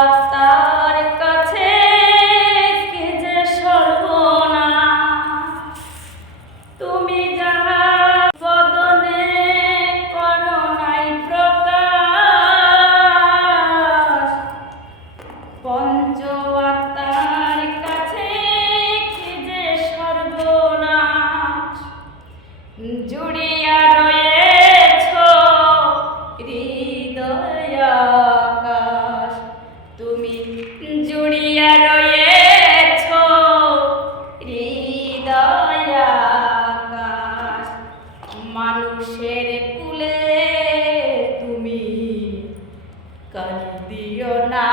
আত্মার কাছে কি যে সর্বনা তুমি বদনে করো কাছে কি যে সর্বনা জুড়িয়া জুড়িয়া রয়েছ হৃদয়াকাশ। মানুষের কুলে তুমি কাল দিও না।